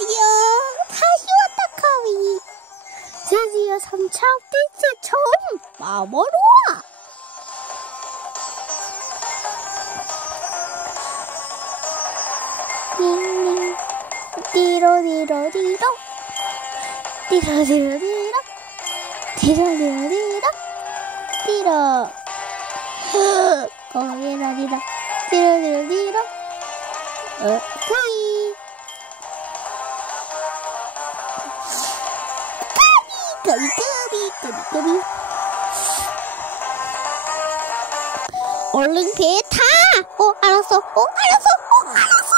드디어 다시 왔다 카위. 드디어 3차 업데이트 처음 마법으로 와 띵띵 띠로디로 디로 띠로디로 디로 띠로디로 디로 띠로. 거기라디라 띠로디로 디로. 어, 얼른 배에 타! 어 알았어. 어 알았어. 어 알았어.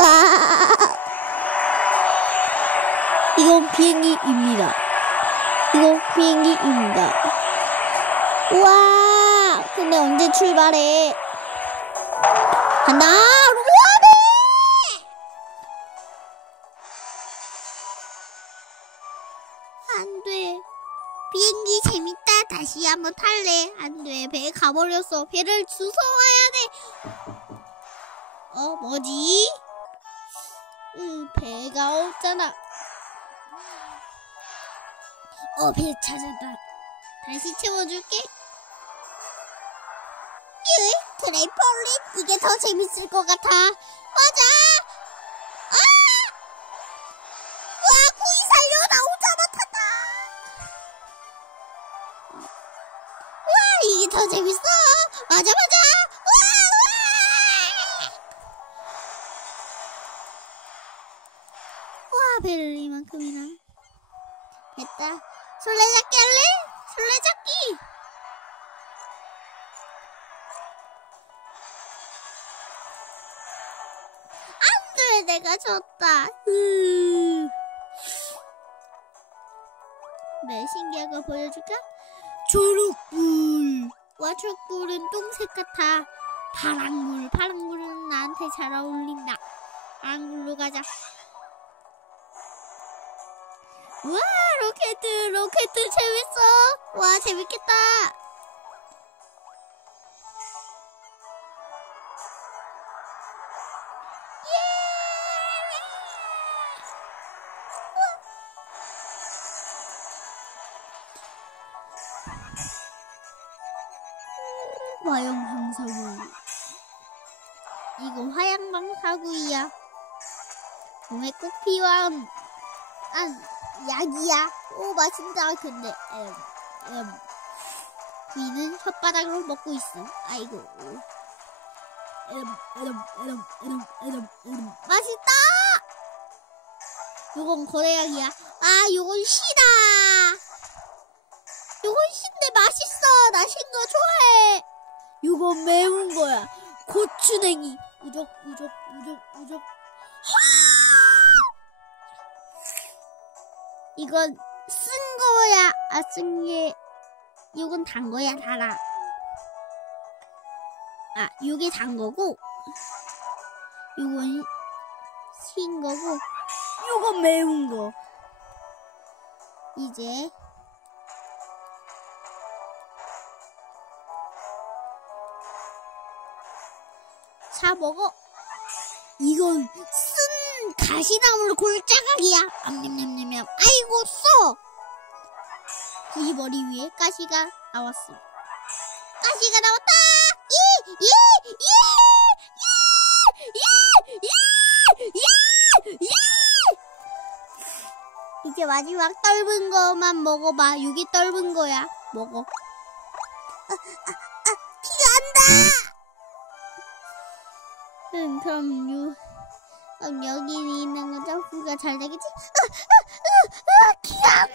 아. 이건 비행기입니다. 이건 비행기입니다. 우와! 근데 언제 출발해? 간다 비행기 재밌다. 다시 한번 탈래. 안 돼. 배 가버렸어. 배를 주워와야 돼 어 뭐지? 음 배가 없잖아. 어 배 찾았다. 다시 채워줄게. 유 트레이폴린 이게 더 재밌을 것 같아. 맞아 아! 이게 더 재밌어 맞아 맞아 와, 와. 와 배를 이만큼이나 됐다 술래잡기 할래? 술래잡기 안 돼 내가 졌다 으. 네 신기한 거 보여줄까? 초록불 와 초록불은 똥색 같아. 파랑불 파랑불은 나한테 잘 어울린다. 파랑불로 가자. 우와 로켓 로켓 재밌어. 와 재밌겠다 화양 방사구 이거 화양 방사구이야? 몸에 꼭 필요한 안 약이야. 오 맛있다. 근데 음, 음. 귀는 혓바닥으로 먹고 있어. 아이고. 음, 음, 음. 맛있다! 요건 거래약이야. 아 요건 시다! 요건 신데 맛있어. 나 신 거 좋아해 요건 매운 거야. 고추냉이. 우적 우적 우적 우적. 이건 쓴 거야 아쓴게 요건 단 거야 달아. 아 요게 단 거고. 요건 신 거고. 요건 매운 거. 이제 사 먹어. 이건 쓴 가시나물 골짜기야. 암냠냠냠냠. 아이고 쏘. 우리 머리 위에 가시가 나왔어. 가시가 나왔다. 이, 이, 이, 이, 이, 이, 이, 이. 이제 마지막 떫은 거만 먹어봐. 여기 떫은 거야. 먹어. 아, 아, 아, 피가 안 나. 다 응, 그럼 요, 그럼 여기 있는 거 점프가 잘 되겠지? 으, 으, 으, 나!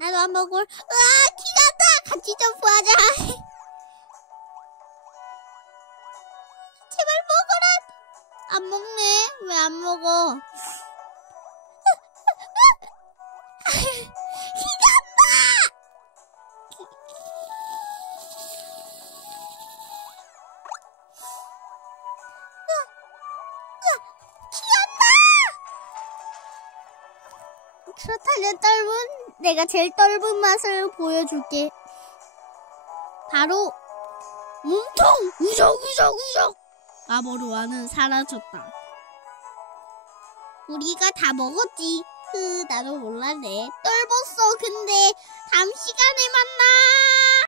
나도 한번 걸, 으아, 나! 같이 점프하자! 제발 먹어라! 안 먹네? 왜 안 먹어? 그렇다면 떫은 내가 제일 떫은 맛을 보여줄게. 바로 몸통 우적 우적 우적 마모루아는 사라졌다. 우리가 다 먹었지. 흐, 나도 몰랐네. 떫었어. 근데 다음 시간에 만나.